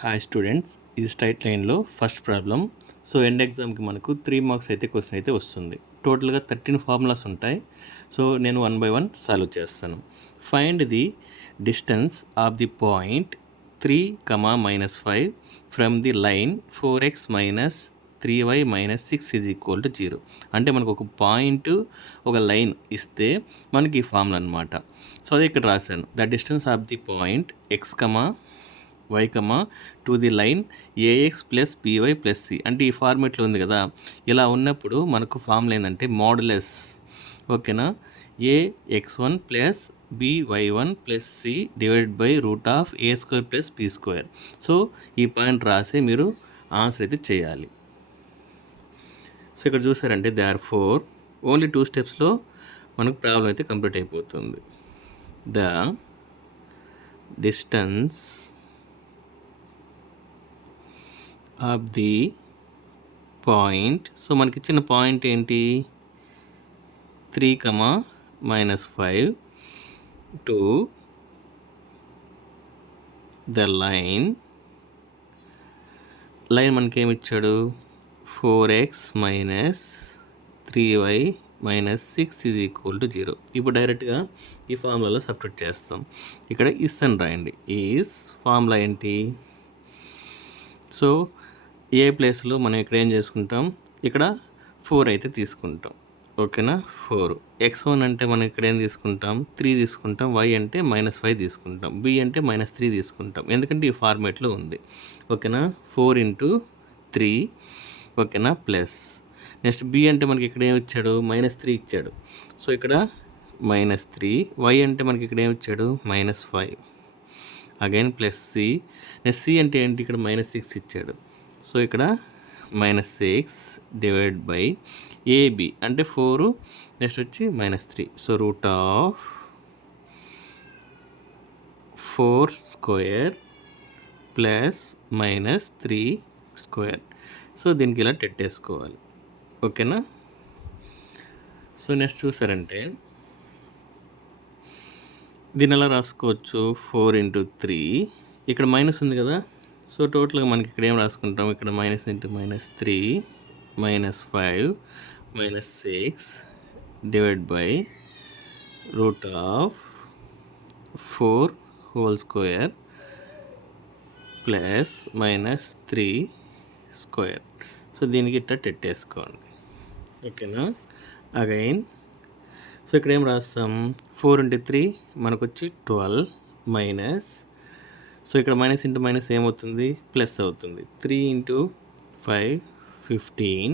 Hi students, ఇది straight లైన్లో first problem. So end ఎగ్జామ్కి మనకు 3 మార్క్స్ అయితే క్వశ్చన్ అయితే వస్తుంది. టోటల్గా 13 ఫార్ములాస్ ఉంటాయి. సో నేను 1 by 1 సాల్వ్ చేస్తాను. Find the distance of the point 3, -5 from the line 4x - 3y - 6 = 0. అంటే మనకు ఒక పాయింట్, ఒక లైన్ ఇస్తే మనకి ఈ ఫార్ములా అనమాట. సో అదే ఇక్కడ రాశాను. The distance of the point x, y, to the line ax + by + c. అంటే ఈ ఫార్మేట్లో ఉంది కదా. ఇలా ఉన్నప్పుడు మనకు ఫార్ములా ఏంటంటే మోడులస్, ఓకేనా, ax1 + by1 + c /√a² + b². So ఈ పాయింట్ రాసి మీరు ఆన్సర్ అయితే చేయాలి. సో ఇక్కడ చూసారంటే therefore ఓన్లీ 2 స్టెప్స్లో మనకు ప్రాబ్లం అయితే కంప్లీట్ అయిపోతుంది. The distance of the point, so మనకి ఇచ్చిన పాయింట్ ఏంటి, 3, -5 టు ద లైన్ మనకేమి ఇచ్చాడు, 4x - 3y - 6 = 0. ఇప్పుడు డైరెక్ట్గా ఈ ఫార్ములాలో సబ్స్టిట్యూట్ చేస్తాం. ఇక్కడ ఇస్ అని రాయండి. ఈస్ ఫార్ములా ఏంటి, సో ఏ ప్లేస్లో మనం ఇక్కడ ఏం చేసుకుంటాం, ఇక్కడ 4 అయితే తీసుకుంటాం, ఓకేనా. 4 x1 అంటే మనం ఇక్కడ ఏం తీసుకుంటాం, 3 తీసుకుంటాం. y అంటే -5 తీసుకుంటాం. b అంటే -3 తీసుకుంటాం, ఎందుకంటే ఈ ఫార్మేట్లో ఉంది, ఓకేనా. 4 × 3, ఓకేనా, ప్లస్ నెక్స్ట్ b అంటే మనకి ఇక్కడ ఏమి ఇచ్చాడు, -3 ఇచ్చాడు. సో ఇక్కడ -3, y అంటే మనకి ఇక్కడ ఏమి ఇచ్చాడు, -5, again plus c. Next c అంటే ఏంటి, ఇక్కడ -6 ఇచ్చాడు. సో ఇక్కడ -6 / AB అంటే 4, నెక్స్ట్ వచ్చి -3. సో √4² + -3². సో దీనికి ఇలా టెట్టేసుకోవాలి, ఓకేనా. సో నెక్స్ట్ చూసారంటే దీన్ని ఎలా రాసుకోవచ్చు, 4 × 3, ఇక్కడ మైనస్ ఉంది కదా. సో టోటల్గా మనకి ఇక్కడ ఏం రాసుకుంటాం, ఇక్కడ -3 - 5 - 6 /√4² + -3². సో దీనికి ఇట్లా టెట్టేసుకోండి, ఓకేనా. అగైన్ సో ఇక్కడ ఏం రాస్తాం, 4 × 3 మనకు వచ్చి 12 మైనస్, సో ఇక్కడ మైనస్ ఇంటూ మైనస్ ఏమవుతుంది, ప్లస్ అవుతుంది. 3 × 5 15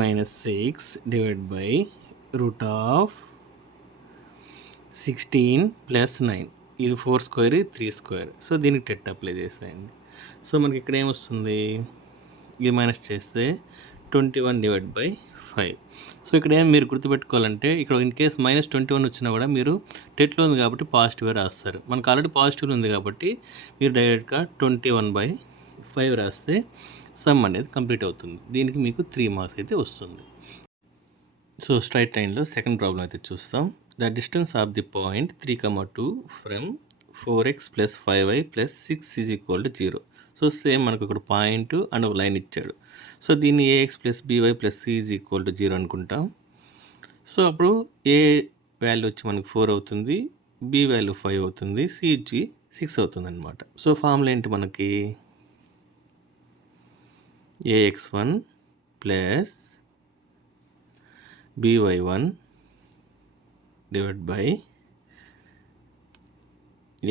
-6 /√16 + 9. ఇది 4², 3². సో దీనికి టెట్ అప్లై చేసేయండి. సో మనకి ఇక్కడ ఏమొస్తుంది, ఇది మైనస్ చేస్తే 21/5. సో ఇక్కడ ఏం మీరు గుర్తుపెట్టుకోవాలంటే, ఇక్కడ ఇన్ కేస్ -21 వచ్చినా కూడా మీరు టెట్లో ఉంది కాబట్టి పాజిటివ్గా రాస్తారు. మనకు ఆల్రెడీ పాజిటివ్ ఉంది కాబట్టి మీరు డైరెక్ట్గా 21/5 రాస్తే సమ్ అనేది కంప్లీట్ అవుతుంది. దీనికి మీకు 3 మార్క్స్ అయితే వస్తుంది. సో స్ట్రైట్ లైన్లో సెకండ్ ప్రాబ్లం అయితే చూస్తాం. The distance of the point 3, 2 from 4x + 5y + 6 = 0. So same మనకు ఇక్కడ పాయింట్ అండ్ ఒక లైన్ ఇచ్చాడు. సో దీన్ని ax + by + c = 0 అనుకుంటాం. సో అప్పుడు ఏ వాల్యూ వచ్చి మనకు 4 అవుతుంది, b వాల్యూ 5 అవుతుంది, c వచ్చి 6 అవుతుంది అనమాట. సో ఫార్ములా ఏంటి మనకి, ax1 + by1 /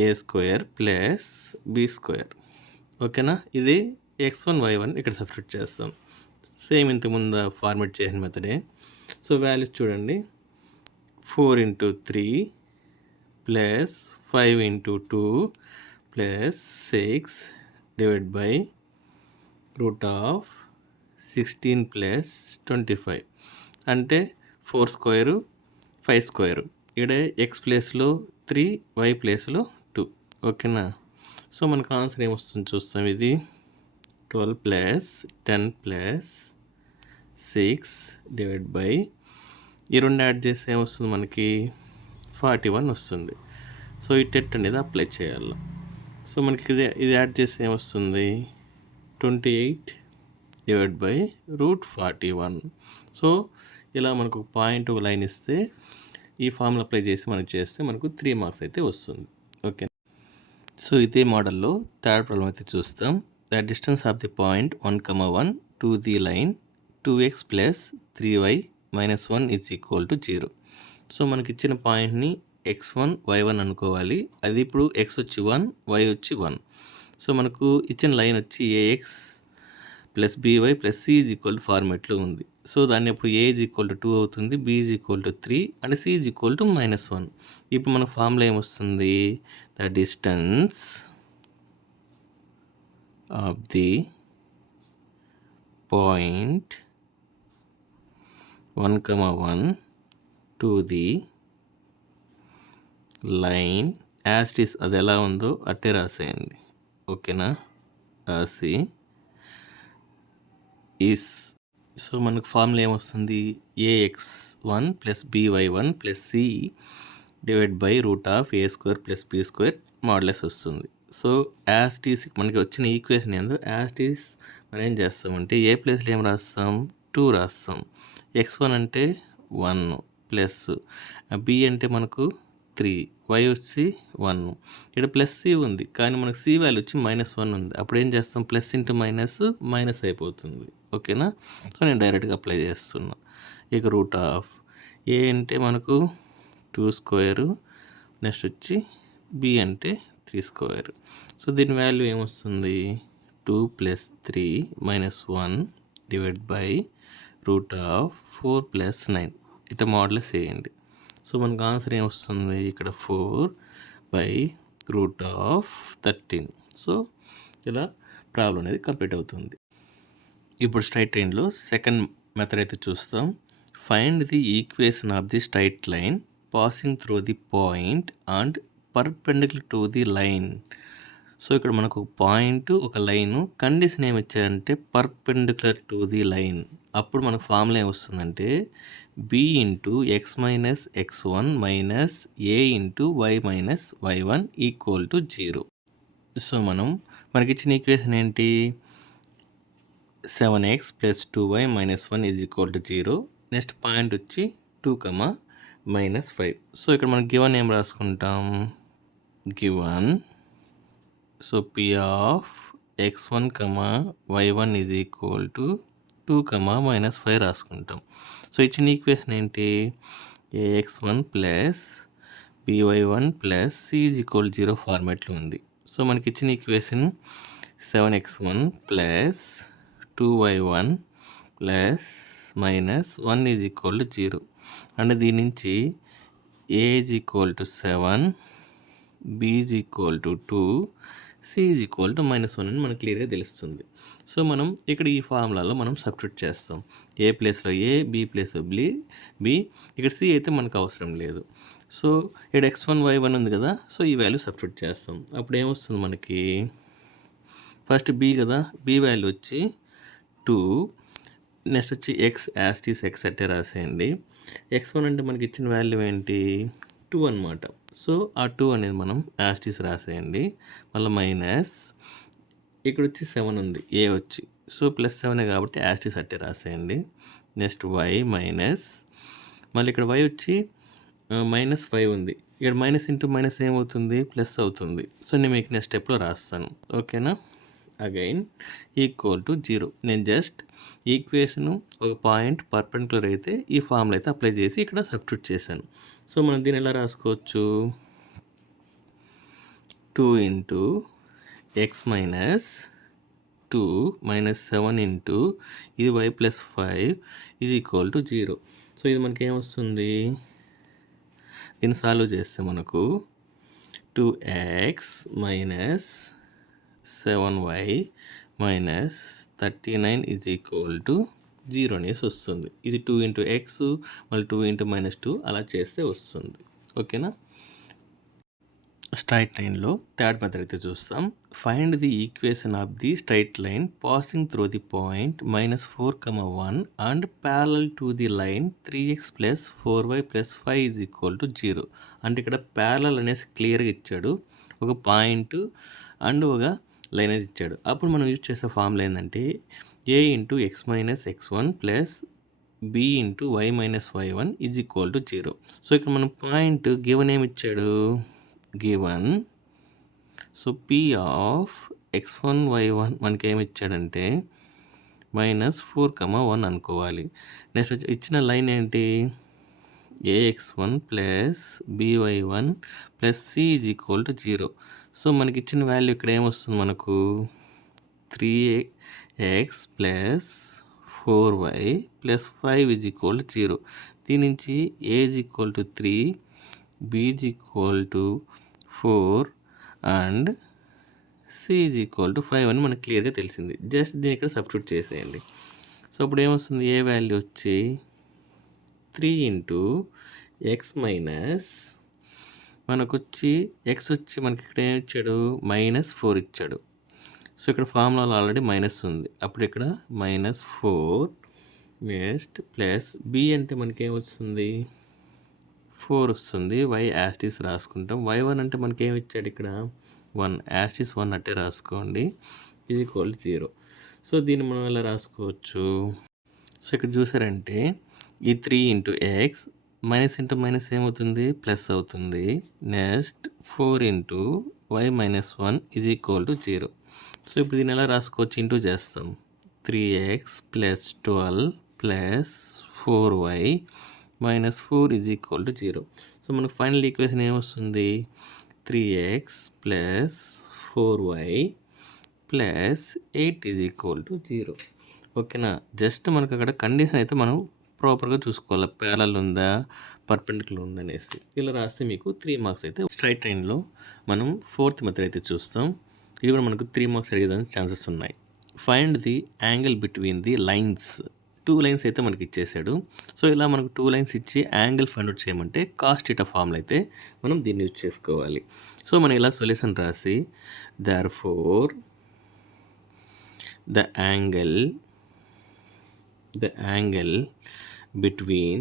a² + b², ఓకేనా. ఇది x1 y1 ఇక్కడ సబ్స్టిట్యూట్ చేస్తాం. సేమ్ ఇంతకుముందు ఫార్మేట్ చేసిన మెథడే. సో వాల్యూస్ చూడండి, 4 × 3 + 5 × 2 + 6 /√16 + 25 అంటే 4² 5². ఇక్కడ ఎక్స్ ప్లేస్లో 3, వై ప్లేస్లో 2, ఓకేనా. సో మనకు ఆన్సర్ ఏమొస్తుంది చూస్తాం. ఇది 12 + 10 + 6 ఈ రెండు యాడ్ చేస్తే ఏమొస్తుంది మనకి 41 వస్తుంది. సో ఈ టెట్ అనేది అప్లై చేయాలి. సో మనకి ఇది యాడ్ చేస్తే ఏమొస్తుంది 28/√41. సో ఇలా మనకు ఒక పాయింట్ ఒక లైన్ ఇస్తే ఈ ఫార్ములా అప్లై చేసి మనం చేస్తే మనకు 3 మార్క్స్ అయితే వస్తుంది. ఓకే. సో ఇదే మోడల్లో థర్డ్ ప్రాబ్లం అయితే చూస్తాం. The distance of the point 1,1 to the line 2x + 3y - 1 = 0. So మనకి ఇచ్చిన పాయింట్ని x1 y1 అనుకోవాలి. అది ఇప్పుడు x వచ్చి 1 y వచ్చి 1. సో మనకు ఇచ్చిన లైన్ వచ్చి ax + by + c = ఫార్మేట్లో ఉంది. సో దాన్ని అప్పుడు a = 2 అవుతుంది, b = 3 అండ్ c = -1. ఇప్పుడు మన ఫార్ములా ఏమొస్తుంది? The distance of the point 1,1 to the line as it is, అది ఎలా ఉందో అట్టే రాసేయండి. ఓకేనా? రాసి ఈస్. సో మనకు ఫార్ములా ఏమొస్తుంది? ax1 + by1 + c /√a² + b² modulus వస్తుంది. సో యాజ్ ఇట్ ఈస్ మనకి వచ్చిన ఈక్వేషన్ ఏందో యాజ్ ఇట్ ఈస్ మనం ఏం చేస్తామంటే ఏ ప్లేస్లో ఏం రాస్తాం? 2 రాస్తాం. x1 అంటే 1 ప్లస్ b అంటే మనకు 3, y వచ్చి 1. ఇక్కడ ప్లస్ c ఉంది, కానీ మనకు c వాల్యూ వచ్చి -1 ఉంది. అప్పుడు ఏం చేస్తాం? ప్లస్ ఇంటూ మైనస్ అయిపోతుంది. ఓకేనా? సో నేను డైరెక్ట్గా అప్లై చేస్తున్నా. ఇక √a అంటే మనకు 2², నెక్స్ట్ వచ్చి b అంటే 3². సో దీని వాల్యూ ఏమొస్తుంది? 2 + 3 - 1 /√4 + 9. ఇట్లా మాడ్యులస్ చేయండి. సో మనకు ఆన్సర్ ఏమొస్తుంది? ఇక్కడ 4/√13. సో ఇలా ప్రాబ్లం అనేది కంప్లీట్ అవుతుంది. ఇప్పుడు స్ట్రైట్ లైన్లో సెకండ్ మెథడ్ అయితే చూస్తాం. Find the equation of the straight line passing through the point and perpendicular to the line. So ఇక్కడ మనకు ఒక పాయింట్ ఒక లైను కండిషన్ ఏమి ఇచ్చారంటే పర్పెండిక్యులర్ టు ది లైన్. అప్పుడు మనకు ఫార్ములా ఏమొస్తుందంటే b × x - x1 - a × y - y1 = 0. So మనకి ఇచ్చిన ఈక్వేషన్ ఏంటి? 7x + 2y - 1 = 0. నెక్స్ట్ పాయింట్ వచ్చి 2, -5. సో ఇక్కడ మనం గివన్ ఏం రాసుకుంటాం? Given so p of x1, y1 = 2, -5 రాసుకుంటాం. సో ఇచ్చిన ఈక్వేషన్ ఏంటి? ax1 + by1 + c = 0 ఫార్మాట్లో ఉంది. సో మనకి ఇచ్చిన ఈక్వేషన్ 7x1 + 2y1 + -1 = 0. అంటే దీని నుంచి a = 7, b = 2, c = -1 అని మనకు క్లియర్గా తెలుస్తుంది. సో మనం ఇక్కడ ఈ ఫార్ములాలో మనం సబ్స్టిట్యూట్ చేస్తాం. ఏ ప్లేస్లో a, b ప్లేస్లో b, ఇక్కడ c అయితే మనకు అవసరం లేదు. సో ఇక్కడ x1 y1 ఉంది కదా, సో ఈ వాల్యూ సబ్స్టిట్యూట్ చేస్తాం. అప్పుడు ఏమొస్తుంది మనకి? ఫస్ట్ b కదా, b వాల్యూ వచ్చి 2, నెక్స్ట్ వచ్చి x as it is x అట్టే రాసేయండి. x1 అంటే మనకి ఇచ్చిన వాల్యూ ఏంటి? 2 అనమాట. సో ఆ 2 అనేది మనం యాజ్ ఇట్ ఈస్ రాసేయండి. మళ్ళీ మైనస్ ఇక్కడ వచ్చి 7 ఉంది, a వచ్చి, సో +7 కాబట్టి యాజ్ ఇట్ ఈస్ అట్టే రాసేయండి. నెక్స్ట్ y మైనస్, మళ్ళీ ఇక్కడ y వచ్చి -5 ఉంది. ఇక్కడ మైనస్ ఇంటూ మైనస్ ఏమవుతుంది? ప్లస్ అవుతుంది. సో నేను మీకు నెక్స్ట్ స్టెప్లో రాస్తాను. ఓకేనా? అగైన్ = 0. నేను జస్ట్ ఈక్వేషను ఒక పాయింట్ పర్పెండిక్యులర్ అయితే ఈ ఫార్ములా అయితే అప్లై చేసి ఇక్కడ సబ్స్టిట్యూట్ చేశాను. సో మనం దీన్ని ఎలా రాసుకోవచ్చు? 2 × x - 2 - 7 ఇది y + 5 = 0. సో ఇది మనకి ఏమొస్తుంది? దీన్ని సాల్వ్ చేస్తే మనకు 2x - 7y - 39 = 0 అనేసి వస్తుంది. ఇది 2 × x మళ్ళీ 2 × -2 అలా చేస్తే వస్తుంది. ఓకేనా? స్ట్రైట్ లైన్లో థర్డ్ మెథడ్ అయితే చూస్తాం. Find the equation of the straight line passing through the point -4, 1 and parallel to the line 3x + 4y + 5 = 0. అంటే ఇక్కడ ప్యారలల్ అనేసి క్లియర్గా ఇచ్చాడు, ఒక పాయింట్ అండ్ ఒక లైన్ అనేది ఇచ్చాడు. అప్పుడు మనం యూజ్ చేసే ఫార్ములా ఏంటంటే a × x - x1 + b × y - y1 = 0. So ఇక్కడ మనం పాయింట్ గివెన్ ఏమి ఇచ్చాడు, given so p of x1 y1 మనకి ఏమి ఇచ్చాడంటే -4, 1 అనుకోవాలి. నెక్స్ట్ వచ్చి ఇచ్చిన లైన్ ఏంటి, ax1 + by1 + c = 0. సో మనకి ఇచ్చిన వాల్యూ ఇక్కడ ఏమొస్తుంది, మనకు 3x + 4y + 5 = 0. దీని నుంచి a = 3, b = 4 అండ్ c = 5 అని మనకు క్లియర్గా తెలిసింది. జస్ట్ దీన్ని ఇక్కడ సబ్స్టిట్యూట్ చేసేయండి. సో అప్పుడు ఏమొస్తుంది, ఏ వాల్యూ వచ్చి 3 × x మనకు వచ్చి x వచ్చి మనకి ఇక్కడ ఏమి ఇచ్చాడు, -4 ఇచ్చాడు. సో ఇక్కడ ఫార్ములాలో ఆల్రెడీ మైనస్ ఉంది, అప్పుడు ఇక్కడ -4 నెక్స్ట్ ప్లస్ b అంటే మనకి ఏమొస్తుంది 4 వస్తుంది. y యాస్టిస్ రాసుకుంటాం. y1 అంటే మనకి ఏమి ఇచ్చాడు ఇక్కడ 1, యాస్టిస్ 1 అట్టే రాసుకోండి, = 0. సో దీన్ని మనం ఎలా రాసుకోవచ్చు, సో ఇక్కడ చూసారంటే ఈ 3 × x మైనస్ ఇంటూ మైనస్ ఏమవుతుంది, ప్లస్ అవుతుంది. Next 4 × y - 1 = 0. సో ఇప్పుడు దీన్ని ఎలా రాసుకోవచ్చు, ఇంటూ చేస్తాం. 3x + 12 + 4y - 4 = 0. సో మనకు ఫైనల్ ఈక్వేషన్ ఏమొస్తుంది, 3x + 4y + 8 = 0. ఓకేనా. జస్ట్ మనకు అక్కడ కండిషన్ అయితే మనం ప్రాపర్గా చూసుకోవాలి, ప్యారలల్ ఉందా పర్పెండిక్యులర్ ఉందా అనేసి. ఇలా రాస్తే మీకు 3 మార్క్స్ అయితే. స్ట్రైట్ లైన్లో మనం ఫోర్త్ మెథడ్ అయితే చూస్తాం. ఇది కూడా మనకు 3 మార్క్స్ అడిగేదానికి ఛాన్సెస్ ఉన్నాయి. Find the angle between the lines. 2 lines అయితే మనకి ఇచ్చేసాడు. సో ఇలా మనకు 2 లైన్స్ ఇచ్చి యాంగిల్ ఫైండ్ అవుట్ చేయమంటే cos θ ఫార్ములా అయితే మనం దీన్ని యూజ్ చేసుకోవాలి. సో మనం ఇలా సొల్యూషన్ రాసి therefore the angle between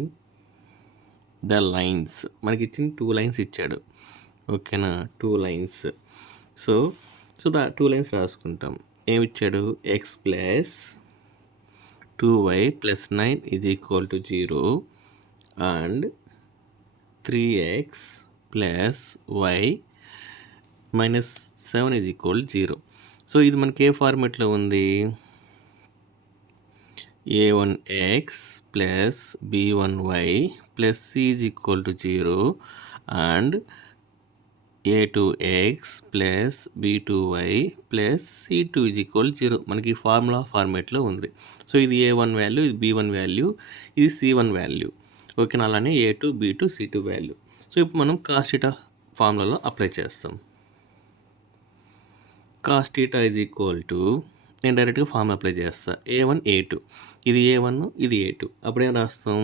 the lines, మనకి ఇచ్చిన 2 లైన్స్ ఇచ్చాడు. ఓకేనా, 2 లైన్స్. సో 2 లైన్స్ రాసుకుంటాం. ఏమి ఇచ్చాడు, x + 2y + 9 = 0 and 3x + y - 7 = 0. So ఇది మనకి ఏ ఫార్మేట్లో ఉంది, a1x + b1y + c = 0 and a2x + b2y + c2 = 0. మనకి ఫార్మేట్లో ఉంది. సో ఇది a1 వాల్యూ, ఇది b1 వాల్యూ, ఇది c1 వాల్యూ. ఓకేనా. అలానే a2, b2, c2 value. So ఇప్పుడు మనం cos θ ఫార్ములాలో అప్లై చేస్తాం. cos θ నేను డైరెక్ట్గా ఫార్ములా అప్లై చేస్తా. a1, a2, ఇది a1, ఇది a2. అప్పుడేం రాస్తాం,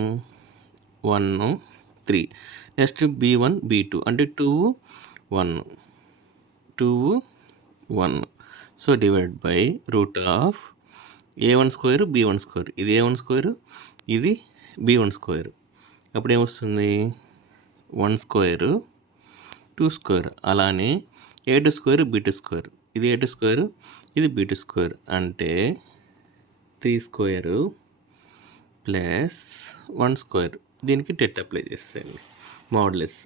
1, 3. నెక్స్ట్ b1, b2 అంటే 2, 1, 2, 1. So divide by √a1² b1². ఇది a1², ఇది b1². అప్పుడు ఏమొస్తుంది 1², 2². అలానే a2² b2². ఇది a2², ఇది b2² అంటే 3² + 1². దీనికి టెట్ అప్లై చేసేయండి, మోడ్యులస్.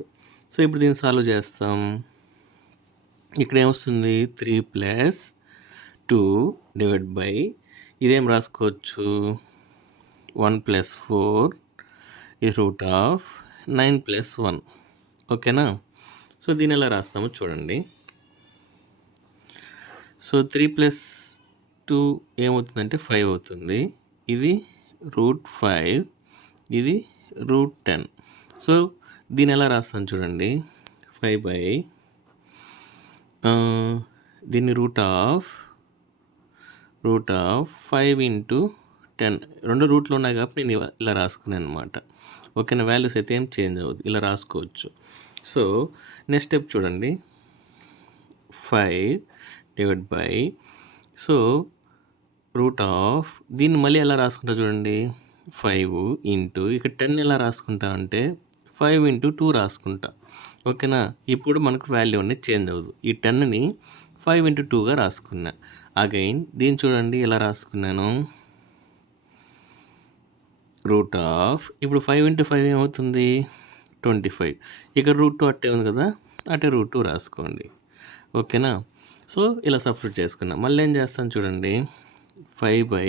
సో ఇప్పుడు దీన్ని సాల్వ్ చేస్తాం. ఇక్కడ ఏమొస్తుంది 3 + 2 డివైడ్ బై ఇదేం రాసుకోవచ్చు 1 + 4 √9 + 1. ఓకేనా. సో దీన్ని ఎలా రాస్తామో చూడండి. సో 3 + 2 ఏమవుతుందంటే 5 అవుతుంది. ఇది √5, ఇది √10. సో దీన్ని ఎలా రాస్తాను చూడండి, 5 దీన్ని √5 × 10. 2 రూట్లు ఉన్నాయి కాబట్టి నేను ఇలా రాసుకున్నాను అనమాట. ఓకేనా. వాల్యూస్ అయితే ఏం చేంజ్ అవ్వదు, ఇలా రాసుకోవచ్చు. సో నెక్స్ట్ స్టెప్ చూడండి. 5 divide by so root of దీన్ని మళ్ళీ ఎలా రాసుకుంటా చూడండి 5 ఇంటూ ఇక్కడ 10 ఎలా రాసుకుంటా అంటే 5 ఇంటూ 2 రాసుకుంటా. ఓకేనా, ఇప్పుడు మనకు వాల్యూ అనేది చేంజ్ అవ్వదు. ఈ 10ని 5 ఇంటూ 2గా రాసుకున్నా. అగైన్ దీన్ని చూడండి ఎలా రాసుకున్నాను, రూట్ ఆఫ్ ఇప్పుడు 5 ఇంటూ 5 ఏమవుతుంది 25. ఇక్కడ రూట్ 2 అట్టే ఉంది కదా, అట్టే రూట్ 2 రాసుకోండి. ఓకేనా, సో ఇలా సబ్స్టిట్యూట్ చేసుకున్నా. మళ్ళీ ఏం చేస్తాను చూడండి, 5 బై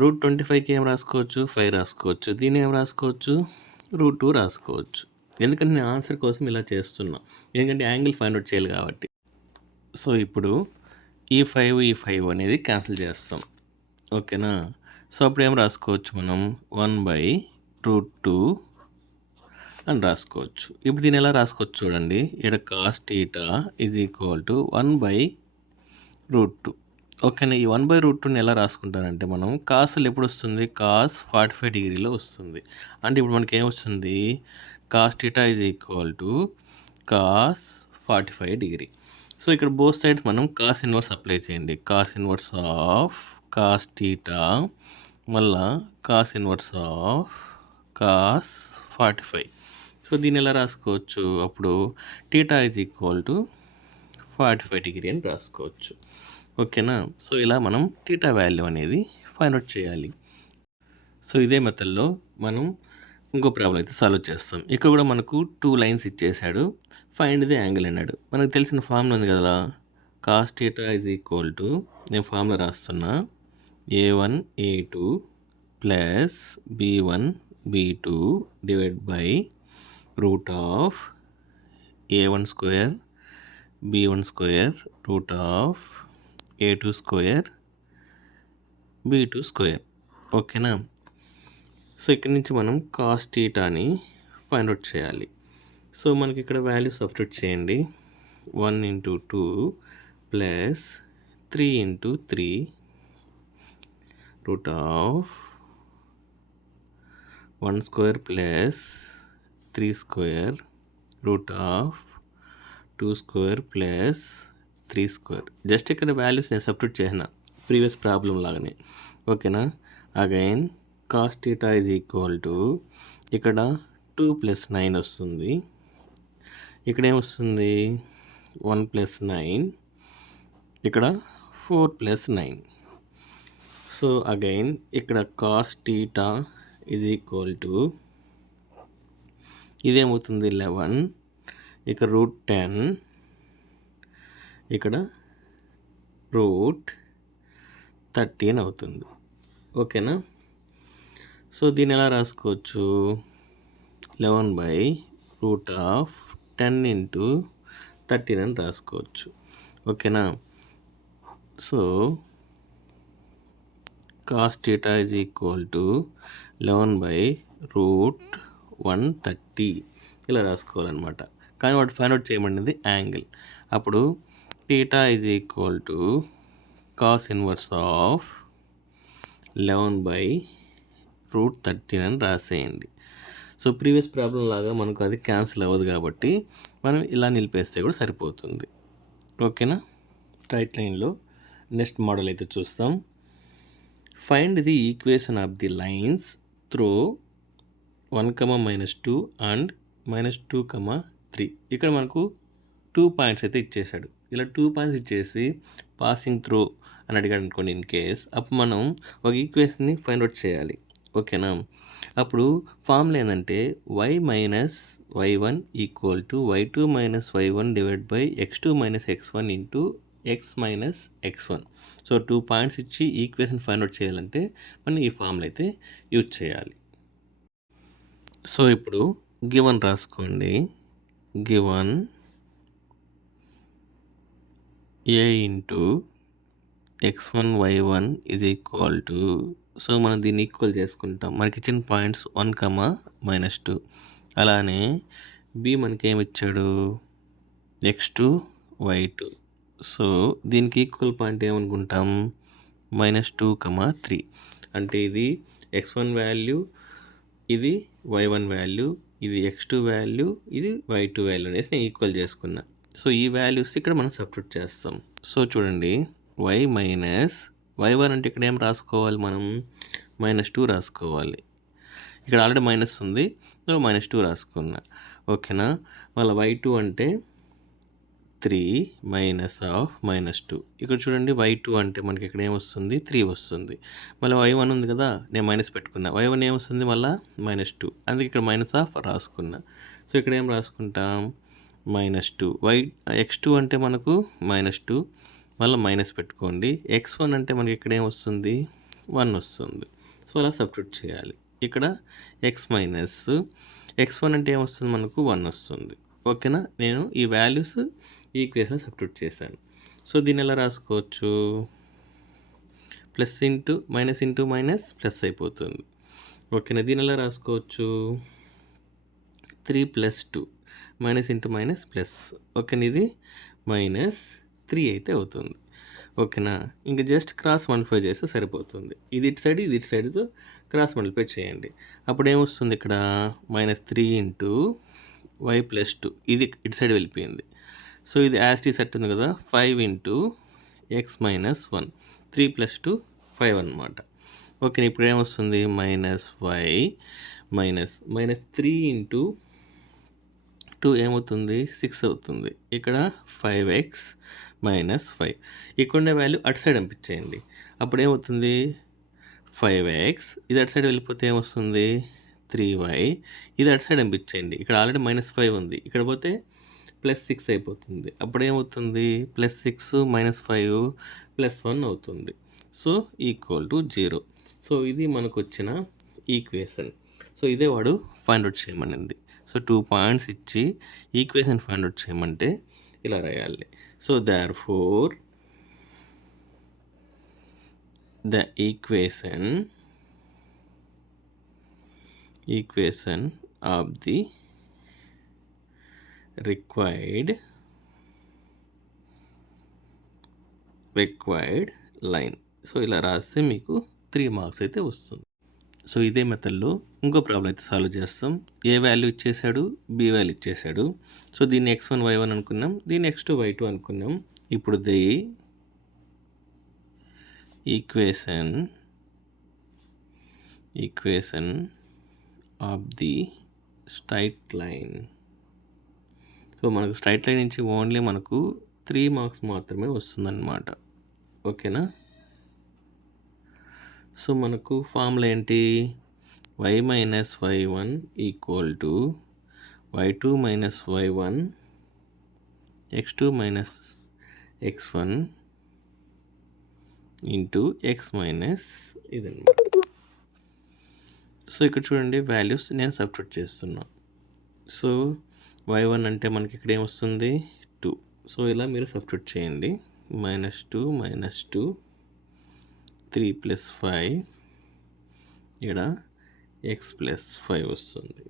రూట్ 25కి ఏం రాసుకోవచ్చు 5 రాసుకోవచ్చు, దీన్ని ఏం రాసుకోవచ్చు రూట్ 2 రాసుకోవచ్చు. ఎందుకంటే నేను ఆన్సర్ కోసం ఇలా చేస్తున్నా, ఎందుకంటే యాంగిల్ ఫైండ్ అవుట్ చేయాలి కాబట్టి. సో ఇప్పుడు ఈ 5 అనేది క్యాన్సిల్ చేస్తాం. ఓకేనా, సో అప్పుడు ఏం రాసుకోవచ్చు మనం 1/√2 అని రాసుకోవచ్చు. ఇప్పుడు దీన్ని ఎలా రాసుకోవచ్చు చూడండి, ఇక్కడ cos theta is equal to 1/√2. ఓకేనా, ఈ 1/√2ని ఎలా రాసుకుంటారంటే మనం కాస్లు ఎప్పుడు వస్తుంది, కాస్ 45 డిగ్రీలో వస్తుంది. అంటే ఇప్పుడు మనకి ఏమొస్తుంది, cos theta is equal to cos 45 degree. So ఇక్కడ బోత్ సైడ్స్ మనం కాస్ ఇన్వర్స్ అప్లై చేయండి. Cos inverse of cos theta మళ్ళా cos inverse of cos 45. So దీన్ని ఎలా రాసుకోవచ్చు, అప్పుడు theta is equal to 45 degree అని రాసుకోవచ్చు. ఓకేనా, సో ఇలా మనం థీటా వాల్యూ అనేది ఫైండ్ అవుట్ చేయాలి. సో ఇదే మెథడ్లో మనం ఇంకో ప్రాబ్లం అయితే సాల్వ్ చేస్తాం. ఇక్కడ కూడా మనకు 2 లైన్స్ ఇచ్చేసాడు, ఫైండ్ ది యాంగిల్ అన్నాడు. మనకు తెలిసిన ఫార్ములా ఉంది కదా, cos theta is equal to, నేను ఫార్ములా రాస్తున్నా, a1 a2 plus b1 b2 divide by root of a1 square b1 square root of a2 square b2 square. ఓకేనా, సో ఇక్కడ నుంచి మనం కాస్ థీటాని ఫైండ్ అవుట్ చేయాలి. సో మనకి ఇక్కడ వాల్యూ సబ్స్టిట్యూట్ చేయండి, 1 into 2 plus 3 into 3 root of 1 square plus 3 square root of 2 square plus 3 square. Just ఇక్కడ values నేను సబ్స్టిట్యూట్ చేసిన ప్రీవియస్ ప్రాబ్లం లాగానే. ఓకేనా, again cos theta is equal to, ఇక్కడ 2 + 9 వస్తుంది, ఇక్కడ ఏమొస్తుంది 1 + 9, ఇక్కడ 4 + 9. సో అగైన్ ఇక్కడ cos theta is equal to, ఇదేమవుతుంది 11, ఇక్కడ రూట్ 10, ఇక్కడ రూట్ 13 అవుతుంది. ఓకేనా, సో దీన్ని ఎలా రాసుకోవచ్చు, 11/√10 ఇంటూ 13 అని రాసుకోవచ్చు. ఓకేనా, so cos theta is equal to 11/√130 ఇలా రాసుకోవాలన్నమాట. కానీ వాటి ఫైండ్ అవుట్ చేయమనేది యాంగిల్. అప్పుడు theta is equal to cos inverse of 11/√13 అని రాసేయండి. సో ప్రీవియస్ ప్రాబ్లం లాగా మనకు అది క్యాన్సిల్ అవ్వదు కాబట్టి మనం ఇలా నిలిపేస్తే కూడా సరిపోతుంది. ఓకేనా, స్ట్రైట్ లైన్లో నెక్స్ట్ మోడల్ అయితే చూస్తాం. Find the equation of the lines through 1, -2 and -2, 3. ఇక్కడ మనకు 2 పాయింట్స్ అయితే ఇచ్చేసాడు. ఇలా 2 పాయింట్స్ ఇచ్చేసి పాసింగ్ త్రూ అని అడిగాడు అనుకోండి ఇన్ కేస్, అప్పుడు మనం ఒక ఈక్వేషన్ని ఫైండ్ అవుట్ చేయాలి. ఓకేనా, అప్పుడు ఫార్ములా ఏంటంటే y - y1 equal to y2 - y1 divide by x2 - x1 into x - x1. So 2 points ఇచ్చి ఈక్వేషన్ ఫైండ్ అవుట్ చేయాలంటే మనం ఈ ఫార్ములా అయితే యూజ్ చేయాలి. సో ఇప్పుడు గివన్ రాసుకోండి, given a into x1 y1 is equal to, so మనం దీన్ని ఈక్వల్ చేసుకుంటాం. మనకి ఇచ్చిన పాయింట్స్ 1, -2. అలానే b మనకి ఏమి ఇచ్చాడు x2 y2. సో దీనికి ఈక్వల్ పాయింట్ ఏమనుకుంటాం -2, 3. అంటే ఇది x1 వాల్యూ, ఇది y1 వాల్యూ, ఇది x2 వాల్యూ, ఇది y2 వాల్యూ అనేసి నేను ఈక్వల్ చేసుకున్నా. సో ఈ వాల్యూస్ ఇక్కడ మనం సబ్స్టిట్యూట్ చేస్తాం. సో చూడండి y మైనస్ y1 అంటే ఇక్కడ ఏం రాసుకోవాలి, మనం -2 రాసుకోవాలి. ఇక్కడ ఆల్రెడీ మైనస్ ఉంది, సో -2 రాసుకున్నా. ఓకేనా. మళ్ళీ y2 అంటే 3 -2. ఇక్కడ చూడండి y2 అంటే మనకి ఇక్కడ ఏమొస్తుంది, 3 వస్తుంది. మళ్ళీ y1 ఉంది కదా, నేను మైనస్ పెట్టుకున్నా. y1 ఏమొస్తుంది మళ్ళీ -2, అందుకే ఇక్కడ రాసుకున్నా. సో ఇక్కడ ఏం రాసుకుంటాం, -2. x2 అంటే మనకు -2, మళ్ళీ మైనస్ పెట్టుకోండి. x1 అంటే మనకి ఇక్కడ ఏమొస్తుంది, 1 వస్తుంది. సో అలా సబ్స్టిట్యూట్ చేయాలి. ఇక్కడ x1 అంటే ఏమొస్తుంది, మనకు 1 వస్తుంది. ఓకేనా. నేను ఈ వాల్యూస్ ఈ ఈక్వేషన్ సబ్స్టిట్యూట్ చేశాను. సో దీన్ని ఎలా రాసుకోవచ్చు, మైనస్ ఇంటూ మైనస్ ప్లస్ అయిపోతుంది. ఓకేనా. దీన్ని ఎలా రాసుకోవచ్చు, 3 + 2 మైనస్ ఇంటూ మైనస్ ప్లస్. ఓకేనా. ఇది -3 అయితే అవుతుంది. ఓకేనా. ఇంకా జస్ట్ క్రాస్ మల్టిప్లై చేస్తే సరిపోతుంది. ఇది ఇటు సైడ్, ఇది ఇటు సైడ్తో క్రాస్ మల్టిప్లై చేయండి. అప్పుడు ఏమొస్తుంది, ఇక్కడ -3 ఇంటూ y + 2, ఇది ఇటు సైడ్ వెళ్ళిపోయింది. సో ఇది యాస్టీ సెట్ ఉంది కదా, 5 ఇంటూ x - 1, 3 + 2 5 అనమాట. ఓకే. ఇప్పుడు ఏమొస్తుంది, -y -3 ఇంటూ 2 ఏమవుతుంది, 6 అవుతుంది. ఇక్కడ 5x - 5. ఇక్కడ ఉండే వాల్యూ అటు సైడ్ పంపించేయండి. అప్పుడు ఏమవుతుంది, 5x, ఇది అటు సైడ్ వెళ్ళిపోతే ఏమొస్తుంది, 3y, ఇది అటు సైడ్ పంపించేయండి. ఇక్కడ ఆల్రెడీ -5 ఉంది, ఇక్కడ పోతే +6 అయిపోతుంది. అప్పుడు ఏమవుతుంది, +6 - 5 +1 అవుతుంది. సో = 0. సో ఇది మనకు వచ్చిన ఈక్వేషన్. సో ఇదే వాడు ఫైండ్ అవుట్ చేయమనింది. సో 2 పాయింట్స్ ఇచ్చి ఈక్వేషన్ ఫైండ్ అవుట్ చేయమంటే ఇలా రాయాలి. So therefore the equation of the required line. So ఇలా రాస్తే మీకు 3 మార్క్స్ అయితే వస్తుంది. సో ఇదే మెథడ్లో ఇంకో ప్రాబ్లం అయితే సాల్వ్ చేస్తాం. ఏ వాల్యూ ఇచ్చేసాడు, బి వాల్యూ ఇచ్చేసాడు. సో దీన్ని x1 y1 అనుకున్నాం, దీన్ని x2 y2 అనుకున్నాం. ఇప్పుడు the equation of the straight line. So మనకు స్ట్రైట్ లైన్ నుంచి ఓన్లీ మనకు 3 మార్క్స్ మాత్రమే వస్తుందన్నమాట. ఓకేనా. సో మనకు ఫార్ములా ఏంటి, y - y1 = y2 - y1 x2 - x1 into x minus ఇదన్నమాట. సో ఇక్కడ చూడండి వాల్యూస్ నేను సబ్స్టిట్యూట్ చేస్తున్నా. సో y1 అంటే మనకి ఇక్కడ ఏమొస్తుంది, 2. సో ఇలా మీరు సబ్స్టిట్యూట్ చేయండి. -2 - 2 3 + 5, ఇక్కడ x + 5 వస్తుంది.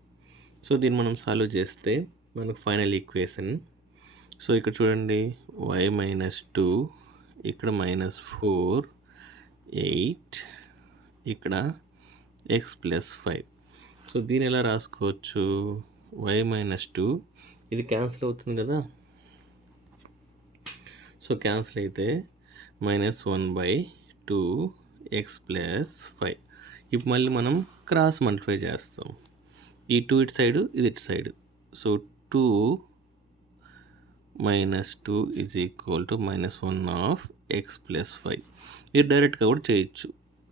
సో దీన్ని మనం సాల్వ్ చేస్తే మనకు ఫైనల్ ఈక్వేషన్. సో ఇక్కడ చూడండి y - 2, ఇక్కడ -4 8, ఇక్కడ x + 5. సో దీన్ని ఎలా రాసుకోవచ్చు, y - 2 ఇది క్యాన్సిల్ అవుతుంది కదా. సో క్యాన్సిల్ అయితే -1/2 x + 5. ఇప్పుడు మళ్ళీ మనం క్రాస్ మల్టిప్లై చేస్తాం. ఈ 2 ఇటు సైడు, ఇది ఇటు సైడు. So 2 - 2 = -1 of x + 5. ఇది డైరెక్ట్గా కూడా చేయొచ్చు.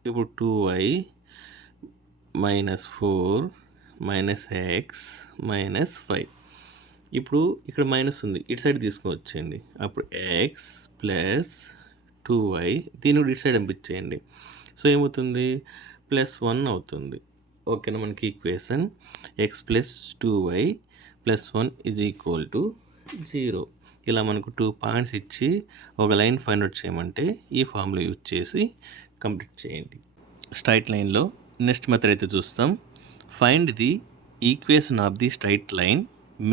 ఇప్పుడు 2y - 4 - x - 5. ఇప్పుడు ఇక్కడ మైనస్ ఉంది, ఇటు సైడ్ తీసుకొచ్చేయండి. అప్పుడు x + 2y, దీన్ని ఇటు సైడ్ పంపించేయండి. సో ఏమవుతుంది, +1 అవుతుంది. ఓకేనా. మనకి ఈక్వేషన్ x + 2y + 1 = 0. ఇలా మనకు 2 పాయింట్స్ ఇచ్చి ఒక లైన్ ఫైండ్ అవుట్ చేయమంటే ఈ ఫార్ములా యూజ్ చేసి కంప్లీట్ చేయండి. స్ట్రైట్ లైన్లో నెక్స్ట్ మెథడ్ అయితే చూస్తాం. Find the equation of the straight line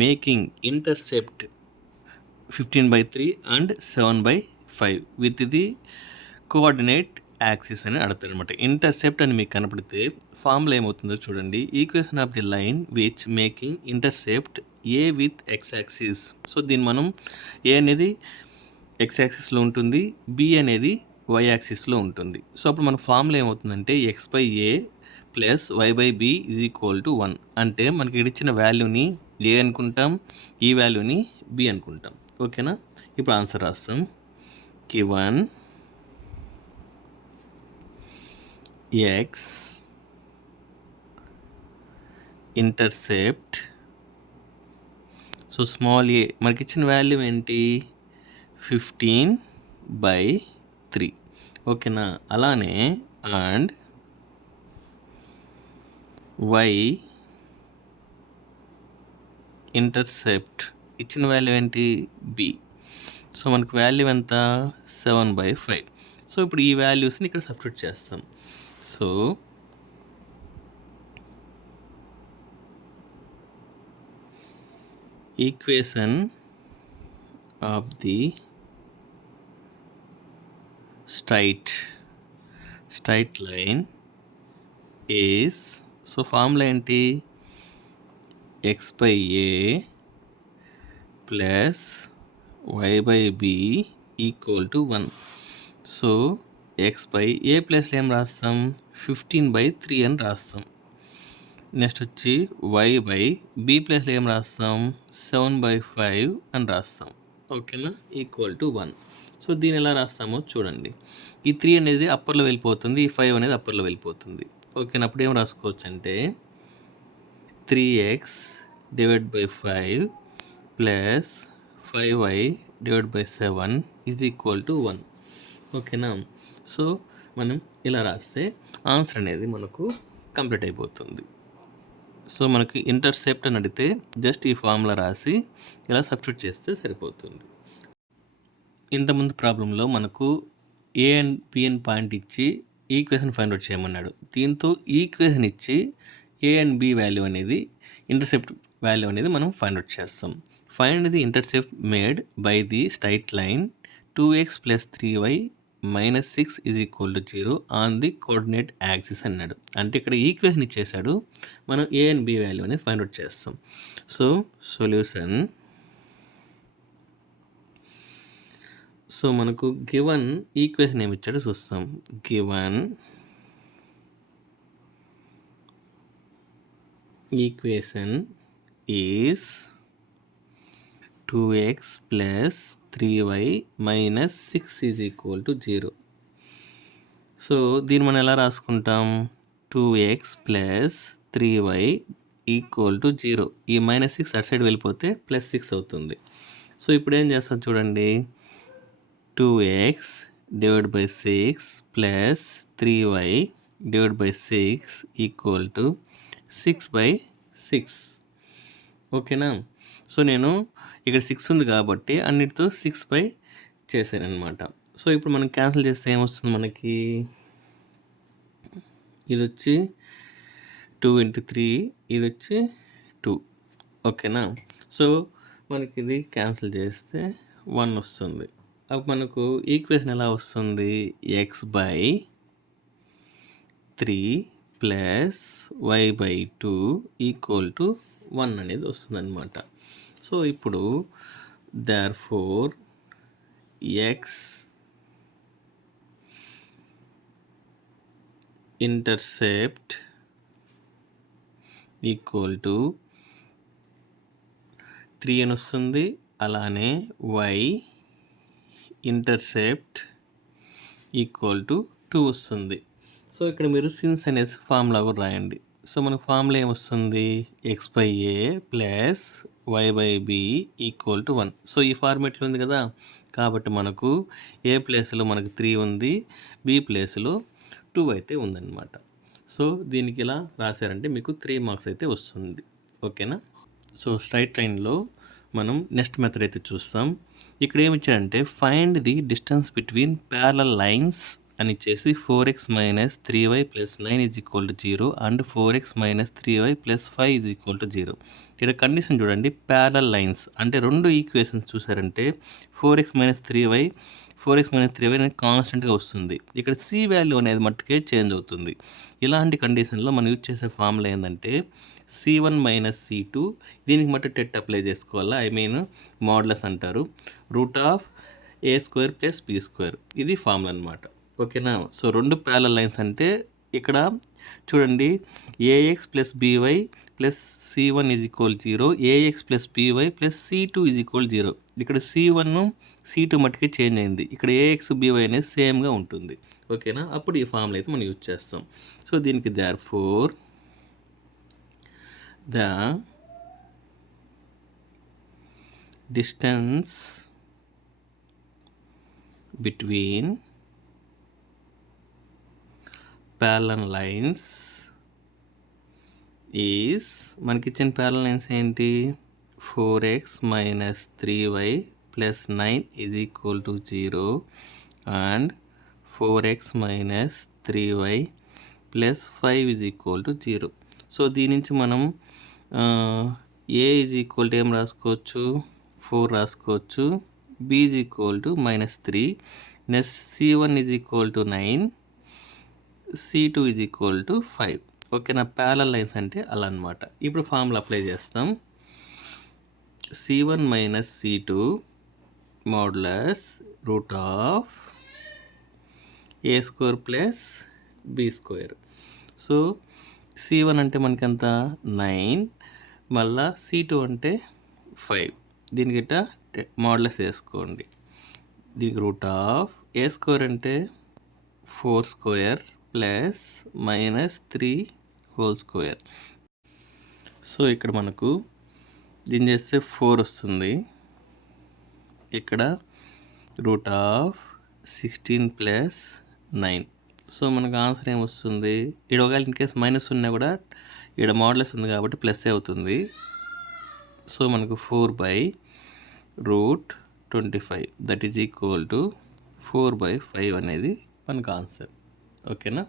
making intercept 15/3 and 7/5 with the coordinate axis అని అడుగుతారు అనమాట. ఇంటర్సెప్ట్ అని మీకు కనపడితే ఫార్ములా ఏమవుతుందో చూడండి. Equation of the line which making intercept A with X axis. So దీన్ని మనం ఏ అనేది ఎక్స్ యాక్సిస్లో ఉంటుంది, బి అనేది వై యాక్సిస్లో ఉంటుంది. సో అప్పుడు మన ఫార్ములా ఏమవుతుందంటే x by A plus why by b is equal to 1. అంటే మనకి ఇచ్చిన వాల్యూని ఏ అనుకుంటాం, ఈ వాల్యూని బి అనుకుంటాం. ఓకేనా? ఇప్పుడు ఆన్సర్ రాస్తాం. Given X intercept, so small A మనకి ఇచ్చిన వాల్యూ ఏంటి, 15/3. ఓకేనా? అలానే అండ్ వై ఇంటర్సెప్ట్ ఇచ్చిన వాల్యూ ఏంటి, బి. సో మనకు వాల్యూ ఎంత, 7/5. సో ఇప్పుడు ఈ వాల్యూస్ని ఇక్కడ సబ్స్టిట్యూట్ చేస్తాం. So equation of the straight line is, so formula ఏంటి, X by A plus why by B equal to 1. So X by A ప్లస్లో ఏం రాస్తాం, 15/3 అని రాస్తాం. నెక్స్ట్ వచ్చి వై బై బి ప్లస్లో ఏం రాస్తాం, 7/5 అని రాస్తాం. ఓకేనా? Equal to 1. సో దీన్ని ఎలా రాస్తామో చూడండి. ఈ 3 అనేది అప్పర్లో వెళ్ళిపోతుంది, ఈ 5 అనేది అప్పర్లో వెళ్ళిపోతుంది. ఓకేనా? అప్పుడు ఏం రాసుకోవచ్చు అంటే 3x divide by 5 plus 5y divide by 7 is equal to 1. ఓకేనా? సో మనం ఇలా రాస్తే ఆన్సర్ అనేది మనకు కంప్లీట్ అయిపోతుంది. సో మనకి ఇంటర్సెప్ట్ అని అడిగితే జస్ట్ ఈ ఫార్ములా రాసి ఇలా సబ్స్టిట్యూట్ చేస్తే సరిపోతుంది. ఇంతకుముందు ప్రాబ్లంలో మనకు ఏ అండ్ బి అని పాయింట్ ఇచ్చి ఈక్వేషన్ ఫైండ్ అవుట్ చేయమన్నాడు. దీంతో ఈక్వేషన్ ఇచ్చి ఏ అండ్ బి వాల్యూ అనేది ఇంటర్సెప్ట్ వాల్యూ అనేది మనం ఫైండ్ అవుట్ చేస్తాం. Find the intercept made by the straight line 2x + 3y - 6 is equal to 0 on the coordinate axis అన్నాడు. అంటే ఇక్కడ ఈక్వేషన్ ఇచ్చేసాడు, మనం ఏ అండ్ బి వాల్యూ అనేది ఫైండ్ అవుట్ చేస్తాం. సో సొల్యూషన్, సో మనకు గివన్ ఈక్వేషన్ ఏమి ఇచ్చాడో చూస్తాం. Given equation is 2x + 3y - 6 is equal to 0. So దీన్ని మనం ఎలా రాసుకుంటాం, 2x + 3y ఈక్వల్ టు 0. ఈ -6 అటు సైడ్ వెళ్ళిపోతే +6 అవుతుంది. సో ఇప్పుడు ఏం చేస్తాం చూడండి, 2x divide by 6 plus 3y divide by 6 equal to 6/6. ఓకేనా? సో నేను ఇక్కడ 6 ఉంది కాబట్టి అన్నిటితో 6 చేశాను అనమాట. సో ఇప్పుడు మనం క్యాన్సిల్ చేస్తే ఏమొస్తుంది మనకి, ఇది వచ్చి 2 × 3, ఇది వచ్చి 2. ఓకేనా? సో మనకి ఇది క్యాన్సిల్ చేస్తే 1 వస్తుంది. అప్పుడు మనకు ఈక్వేషన్ ఎలా వస్తుంది, x/3 plus y/2 equal to 1 అనేది వస్తుంది అనమాట. సో ఇప్పుడు therefore X intercept equal to 3 అని వస్తుంది. అలానే y ఇంటర్సెప్ట్ ఈక్వల్ టు 2 వస్తుంది. సో ఇక్కడ మీరు సిన్స్ అనేసి ఫార్ములా కూడా రాయండి. సో మనకు ఫార్ములా ఏమొస్తుంది, x/a plus y/b equal to 1. So ఈ ఫార్మేట్లో ఉంది కదా, కాబట్టి మనకు ఏ ప్లేస్లో మనకు 3 ఉంది, బి ప్లేస్లో 2 అయితే ఉందన్నమాట. సో దీనికి ఇలా రాశారంటే మీకు 3 మార్క్స్ అయితే వస్తుంది. ఓకేనా? సో స్ట్రైట్ లైన్లో మనం నెక్స్ట్ మెథడ్ అయితే చూస్తాం. ఇక్కడ ఏమి ఇచ్చాడంటే find the distance between parallel lines అని ఇచ్చేసి 4x minus 3y plus 9 is equal to 0 and 4x minus 3y plus 5 is equal to 0. ఇక్కడ కండిషన్ చూడండి, ప్యారలల్ లైన్స్ అంటే రెండు ఈక్వేషన్స్ చూసారంటే 4x మైనస్ 3y అనేది కాన్స్టెంట్గా వస్తుంది. ఇక్కడ c వాల్యూ అనేది మట్టుకే చేంజ్ అవుతుంది. ఇలాంటి కండిషన్లో మనం యూజ్ చేసే ఫార్ములా ఏంటంటే c1 మైనస్ c2, దీనికి మట్టు టెట్ అప్లై చేసుకోవాలా, ఐ మీన్ మోడ్లస్ అంటారు, root of a² plus b². ఇది ఫార్ములా అనమాట. ఓకేనా. సో రెండు ప్యారలల్ లైన్స్ అంటే ఇక్కడ చూడండి, ax plus by plus c1 is equal 0, ax plus by plus c2 is equal 0. ఇక్కడ c1 c2 మట్టుకే చేంజ్ అయింది, ఇక్కడ ax by అనేది సేమ్గా ఉంటుంది. ఓకేనా. అప్పుడు ఈ ఫార్ములా అయితే మనం యూజ్ చేస్తాం. సో దీనికి therefore the distance between parallel lines is, మనకి ఇచ్చిన parallel lines ఏంటి, 4x minus 3y plus 9 is equal to 0 and 4x minus 3y plus 5 is equal to 0. So దీని నుంచి మనం a ఈజ్ ఈక్వల్ టు ఏం రాసుకోవచ్చు, 4 రాసుకోవచ్చు, b is equal to minus 3, next c1 is equal to 9, c2 is equal to 5. ఓకేనా. Parallel lines అంటే అలా అనమాట. ఇప్పుడు ఫార్ములా అప్లై చేస్తాం. c1 minus c2 modulus root of a² plus b². So c1 అంటే మనకి ఎంత 9, మళ్ళా c2 అంటే 5, దీనికి ఇట్లా మోడ్యులస్ వేసుకోండి. దీనికి రూట్ ఆఫ్ a² అంటే 4² plus minus 3 whole square. So ఇక్కడ మనకు దీన్ని చేస్తే 4 వస్తుంది, ఇక్కడ రూట్ ఆఫ్ 16 ప్లస్ 9. సో మనకు ఆన్సర్ ఏమొస్తుంది, ఇక్కడ ఒకవేళ ఇన్ కేస్ మైనస్ ఉన్నా కూడా ఇక్కడ మోడ్యులస్ ఉంది కాబట్టి ప్లస్ అవుతుంది. సో మనకు 4/√25 దట్ ఈజ్ ఈక్వల్ టు 4/5 అనేది మనకు ఆన్సర్. ఓకేనా.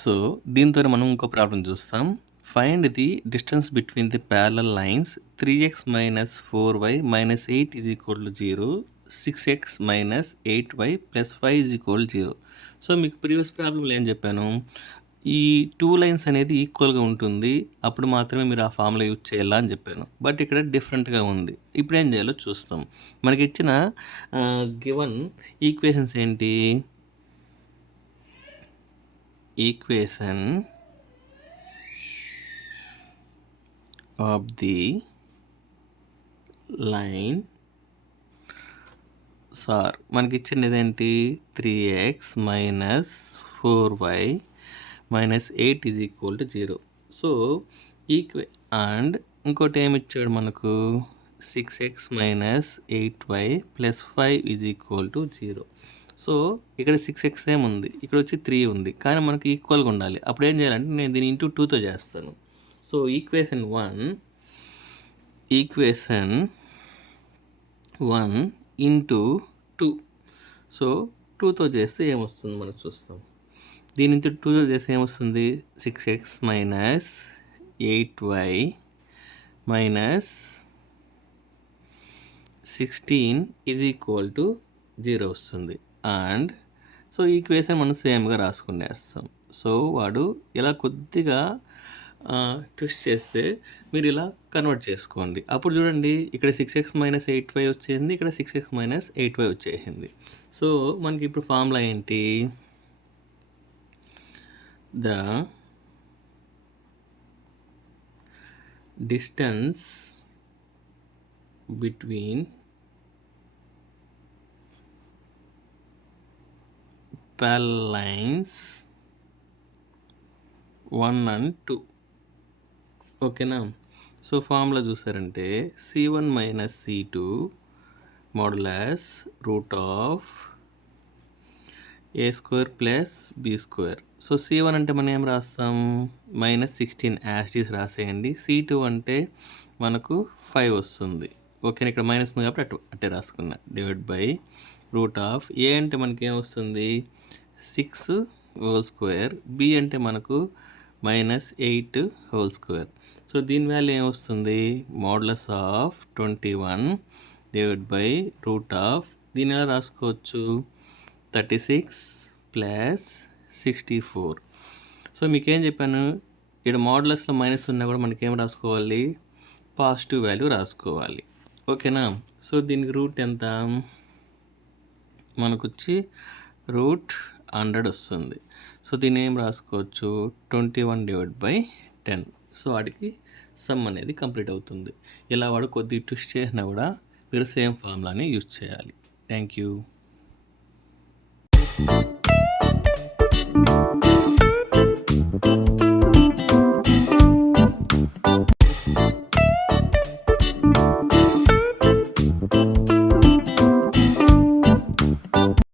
సో దీంతో మనం ఇంకో ప్రాబ్లం చూస్తాం. Find the distance between the parallel lines 3x minus 4y minus 8 is equal to 0, 6x minus 8y plus 5 is equal 0. So మీకు ప్రీవియస్ ప్రాబ్లంలో ఏం చెప్పాను, ఈ 2 లైన్స్ అనేది ఈక్వల్గా ఉంటుంది, అప్పుడు మాత్రమే మీరు ఆ ఫార్ములా యూజ్ చేయాలా అని చెప్పాను. బట్ ఇక్కడ డిఫరెంట్గా ఉంది. ఇప్పుడు ఏం చేయాలో చూస్తాం. మనకి ఇచ్చిన గివన్ ఈక్వేషన్స్ ఏంటి, equation of the line sir మనకి ఇచ్చింది ఇదేంటి, 3x minus 4y minus 8 is equal to 0. So and ఇంకోటి ఏమి ఇచ్చాడు మనకు, 6x minus 8y plus 5 is equal to 0. So ఇక్కడ 6x ఏముంది, ఇక్కడ వచ్చి 3 ఉంది, కానీ మనకు ఈక్వల్గా ఉండాలి. అప్పుడు ఏం చేయాలంటే నేను దీన్ని ఇంటూ 2తో చేస్తాను. So equation 1 into 2. సో 2తో చేస్తే ఏమొస్తుంది మనకు చూస్తాం. దీని ఇంటూ 2తో చేస్తే ఏమొస్తుంది, 6x minus 8y minus 16 is equal to 0 వస్తుంది. అండ్ సో ఈక్వేషన్ మనం సేమ్గా రాసుకునేస్తాం. సో వాడు ఇలా కొద్దిగా ట్విస్ట్ చేస్తే మీరు ఇలా కన్వర్ట్ చేసుకోండి. అప్పుడు చూడండి, ఇక్కడ 6x మైనస్ 8y వచ్చేసింది, ఇక్కడ 6x మైనస్ 8y వచ్చేసింది. సో మనకి ఇప్పుడు ఫార్ములా ఏంటి, the distance between parallel lines 1 and 2. ఓకేనా. సో ఫార్ములా చూసారంటే c1 minus c2 modulus root of a² plus b². So c1 అంటే మనం ఏం రాస్తాం, మైనస్ 16 యాస్టీస్ రాసేయండి. c2 అంటే మనకు 5 వస్తుంది. ఓకేనా, ఇక్కడ మైనస్ ఉంది కాబట్టి అట్టే రాసుకున్నా. డివైడ్ బై రూట్ ఆఫ్ ఏ అంటే మనకి ఏమొస్తుంది 6 హోల్ స్క్వేర్, బి అంటే మనకు -8 హోల్ స్క్వేర్. సో దీని వాల్యూ ఏమొస్తుంది మోడ్లస్ of 21 divide by root of, దీని ఎలా రాసుకోవచ్చు 36 ప్లస్ 64. సో మీకేం చెప్పాను, ఇక్కడ మోడ్లస్లో మైనస్ ఉన్నా కూడా మనకేం రాసుకోవాలి, పాజిటివ్ వాల్యూ రాసుకోవాలి. ఓకేనా. సో దీనికి రూట్ ఎంత మనకు వచ్చి √100 వస్తుంది. సో దీన్ని ఏం రాసుకోవచ్చు 21 డివైడ్ బై 10. సో వాడికి సమ్ అనేది కంప్లీట్ అవుతుంది. ఇలా వాడు కొద్దిగా ట్విస్ట్ చేసినా కూడా మీరు సేమ్ ఫార్ములాని యూజ్ చేయాలి. Thank you.